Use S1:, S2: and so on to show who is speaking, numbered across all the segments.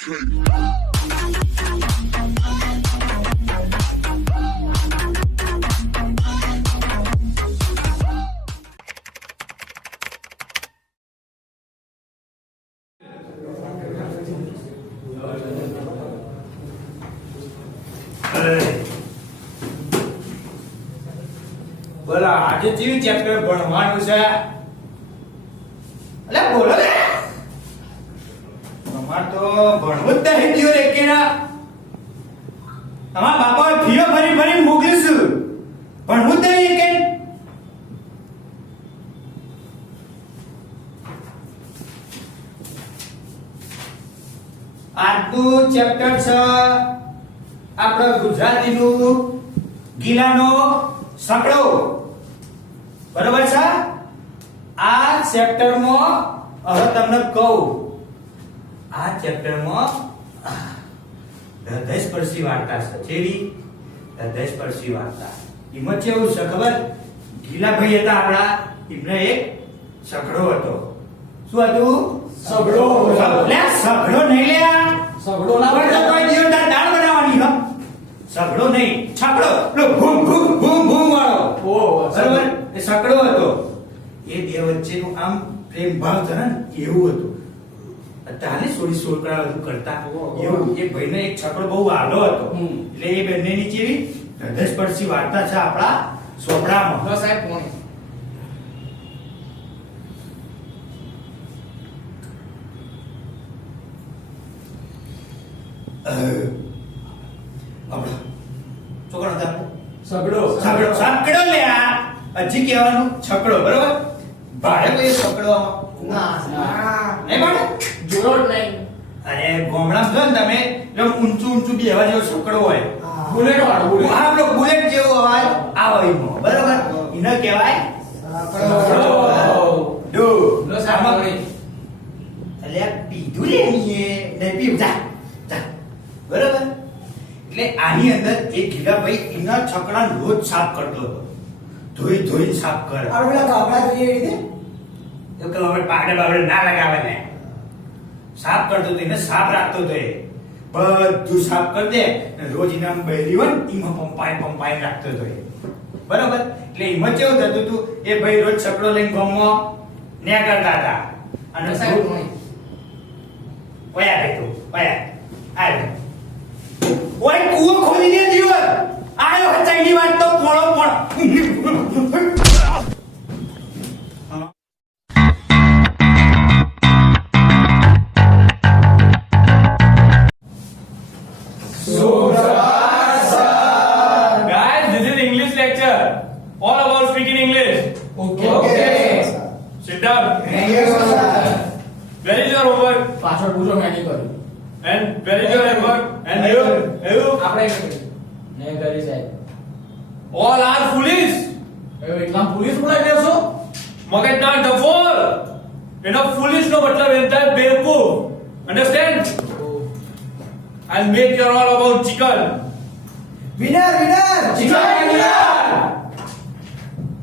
S1: બોલો આજે કેવી ચેપ્ટર ભણવાનું છે અલે બોલો ને અમાર તો ભણવું જ નહીં થયું રે કે તમારા બાપા ફીઓ ભરી ભરી મોકલીશું ભણવું જ નહીં કે. આજનું ચેપ્ટર છે, આપણો ગુજરાતીનું ગીલાનો સકડો બરોબર છે? આ ચેપ્ટરમાં હવે તમને કહું. આ ચેપ્ટરમાં હૃદયસ્પર્શી વાર્તા છે જેવી હૃદયસ્પર્શી વાર્તા. એમાં કેવું છે ખબર? ગીલાભાઈ હતા આપણા એમને એક સઘળો હતો. શું હતું?
S2: સગડો.
S1: લે સગડો નહીં લ્યા
S2: સગડો ના
S1: આપણે તો કોઈ દિવસ દાળ બનાવવાની હો? સગડો નહીં છકડો. પેલો ભૂમ ભૂમ ભૂમ ભૂમ વાળો.
S2: ઓહ,
S1: બરાબર? એ સકડો હતો. એ બે વચ્ચેનું આમ પ્રેમ ભાવ છે ને એવું હતું. તાને સોળી સોળકરા બધું કરતા એવું? એ ભાઈને એક છકડો બહુ આલો હતો. એટલે એ બંનેની જેવી હૃદયસ્પર્શી વાર્તા છે આપણા સોપડામાં
S2: લો સાહેબ કોણ?
S1: આપણો છોકરો હતા
S2: સગડો.
S1: છકડો છકડો લે આ. હજી કહેવાનું છકડો બરોબર? ભાડે કોઈ છકડો
S2: ના.
S1: નહીં ભાડે?
S2: જોરો જ નહીં.
S1: અરે ગોમડા જો ને તમે ઊંચું ઊંચું બી અવાજ જેવો છોકડો હોય.
S2: બુલેટ વાળો બુલેટ.
S1: હા આપણો બુલેટ જેવો અવાજ. આવે એમાં બરોબર? એને કહેવાય. ડો
S2: લો સાહેબ
S1: એટલે પીધું લે નીએ ને પીવ જા જા. બરોબર? એટલે આની અંદર એક ગીલાભાઈ એના છકડા રોજ સાફ કરતો હતો. ધોઈ ધોઈ સાફ કરે.
S3: આપણે પેલા કાપડા જોઈએ રીતે?
S1: તો કે હવે પાડે બાબડે ના લગાવે ને. સાફ કરતો હતો એને સાફ રાખતો હતો એ. બધું સાફ કરી દે રોજ ઇનામ બહેરી હોય ને એમાં પંપાઈ પંપાઈ રાખતો હતો એ. બરોબર? એટલે એમાં કેવું થતું હતું એ ભાઈ રોજ છકડો લઈને ગામમાં ન્યા કરતા હતા. અને
S2: સાહેબ
S1: રે તું વયા આ રે ઓય કૂવો ખોલી દે જીવન. આયો હચાઈની વાત તો પોળો પણ
S2: પાછળ પૂછો મેં નહીં કર્યું
S4: And where is your homework? And you? You?
S2: આપણે નહીં કરી સાહેબ
S4: All are foolish.
S2: હવે એટલા પોલીસ બોલાવી દેશો
S4: મગજના ડફોર. એનો foolish નો મતલબ એમ થાય બેવકૂફ. Understand? I'll make your all about chicken.
S3: Winner winner
S4: Chicken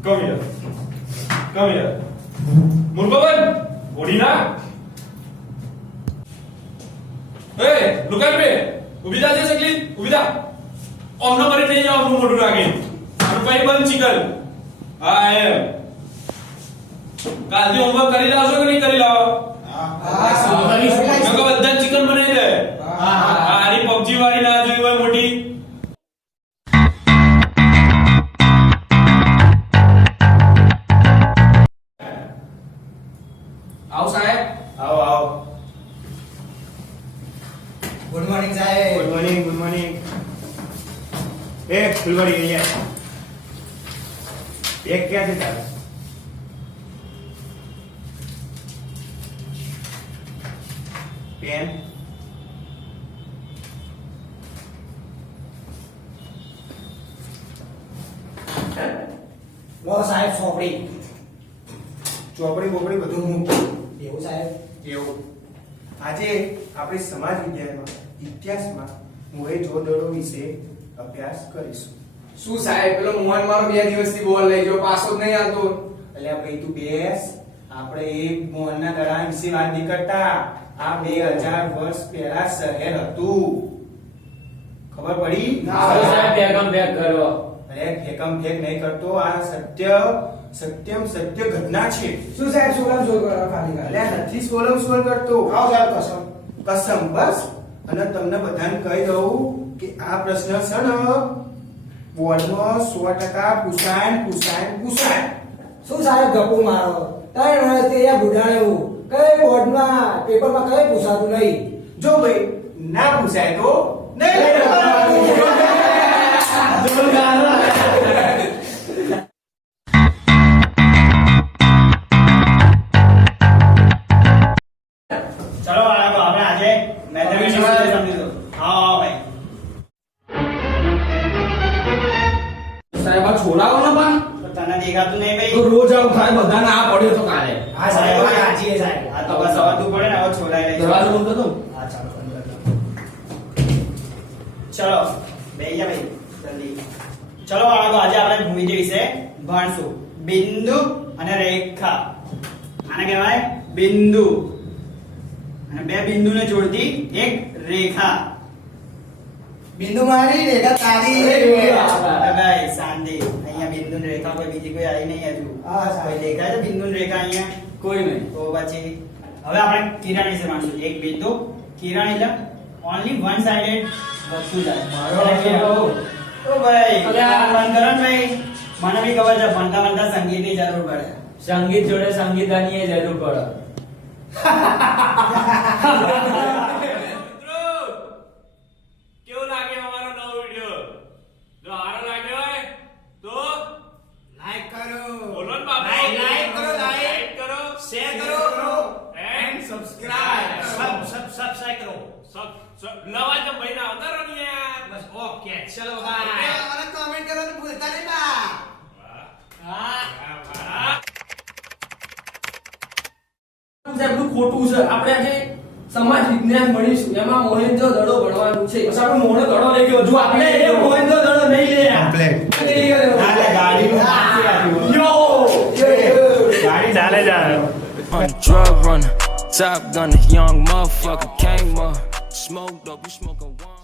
S4: Come here. Come here. મુરબાબન ઓડી ના એ at me ઊભી થા જશે ક્લીન ઊભી થા ઓમનો કરી થઈ જાવ આપણું મોઢું રાખી અને પછી બંધ ચિકન હા, એમ. કાલથી હોમવર્ક કરી લાવશો કે નહીં કરી લાવો?
S2: કરીશું.
S4: નકર
S3: ગુડ મોર્નિંગ સાહેબ
S1: ગુડ મોર્નિંગ ગુડ મોર્નિંગ એ ફૂલવાડી અહીંયા એક ક્યાં છે તારે? પેન?
S3: લો સાહેબ ચોપડી.
S5: ચોપડી બોપડી બધું હું
S3: એવું સાહેબ?
S5: એવું. આજે આપણે સમાજ વિજ્ઞાનમાં ઇતિહાસમાં મોહે જોદડો વિશે અભ્યાસ કરીશું.
S2: શું સાહેબ પેલો મોહન મારો બે દિવસથી બોલ લઈ ગયો પાછો જ નહીં આવતો.
S5: એટલે ભાઈ તું બેસ આપણે એક મોહનના દડા વિશે વાત નહીં કરતા. આ બે હજાર વર્ષ પહેલા શહેર હતું. ખબર પડી?
S2: હવે સાહેબ બેગમ બેગ કરો
S5: અરે ફેકમ ફેક નહીં કરતો આ સત્ય સત્યમ સત્ય ઘટના છે.
S3: શું સાહેબ સોલમ સોલ કરો ખાલી?
S5: અરે નથી સોલમ સોલ કરતો.
S3: આવો સાહેબ કસમ.
S5: કસમ બસ. અને તમને બધાને કહી દઉં કે આ પ્રશ્ન છે ને બોર્ડમાં સો ટકા પૂછાય પૂછાય પૂછાય
S3: શું સાહેબ ગપુ મારો? ત્રણ વર્ષથી આ બુઢાણે એવું કઈ બોર્ડમાં પેપરમાં કઈ પૂછાતું નહીં?
S5: જો ભાઈ ના પૂછાય તો નહીં.
S1: દેખાતું નહીં
S2: તો
S1: ભાઈ
S2: રોજ આવું થાય બધાને આ પડ્યો તો કાલે.
S3: હા સાહેબ હા, હાજી સાહેબ
S1: આ તો બસ આવતું પડે ને હવે છોડાઈ લઈશું
S2: દરવાજો બંધ કરો
S3: હા ચાલો બંધ કરી
S1: ચલો બેયા ભાઈ જલ્દી. ચલો બાળકો આજે આપણે ભૂમિતિ વિશે ભણશું. બિંદુ અને રેખા. આને કહેવાય બિંદુ. અને બે બિંદુને જોડતી એક રેખા.
S3: બિંદુ મારી રેખા તારી
S1: ભાઈ શાંતિ. અહીંયા બિંદુ રેખા કોઈ બીજી કોઈ આવી નહીં હજુ.
S3: હા,
S1: કોઈ દેખાય છે બિંદુ રેખા અહીંયા?
S2: કોઈ નહીં.
S1: તો પછી હવે આપણે કિરણ વિશે વાંચશું એક બિંદુ કિરણ એટલે ઓનલી વન સાઇડેડ વસ્તુ જાય તો ભાઈ. બંધ ભાઈ. મને બી ખબર છે ભણતા ભણતા સંગીતની જરૂર પડે.
S2: સંગીત જોડે સંગીતાની જરૂર પડે
S4: મિત્રો કેવો લાગ્યો અમારો નવો વિડિયો જો સારો લાગ્યો હોય તો
S1: લાઈક કરો
S4: બોલો ને બાપુ
S1: લાઈક લાઈક કરો લાઈક
S4: લાઈક કરો
S1: શેર કરો
S4: and subscribe
S1: sub sub subscribe કરો
S4: સબ સબ નવા જો મહિના આવતા રહો ને યાર
S1: બસ ઓકે ચલો બાય
S3: કમેન્ટ કરવાનું ભૂલતા નહીં બા
S4: વાહ
S1: હા
S4: વાહ
S2: સાહેબનું ખોટું છે આપણે આજે સમાજ વિજ્ઞાન ભણીશું એમાં મોહેન્દ્ર દડો ભણવાનું છે. પછી આપણે મોહેન્દ્ર દડો લઈ ગયો. જો આપણે એ મોહેન્દ્ર દડો નહીં લે
S1: ના લે ગાડીનું માથું રાખ્યું.
S2: યો
S1: ચાલે ચાલે.
S6: On a drug runner, top gunner, young motherfucker came up. Smoked up, you smoking one.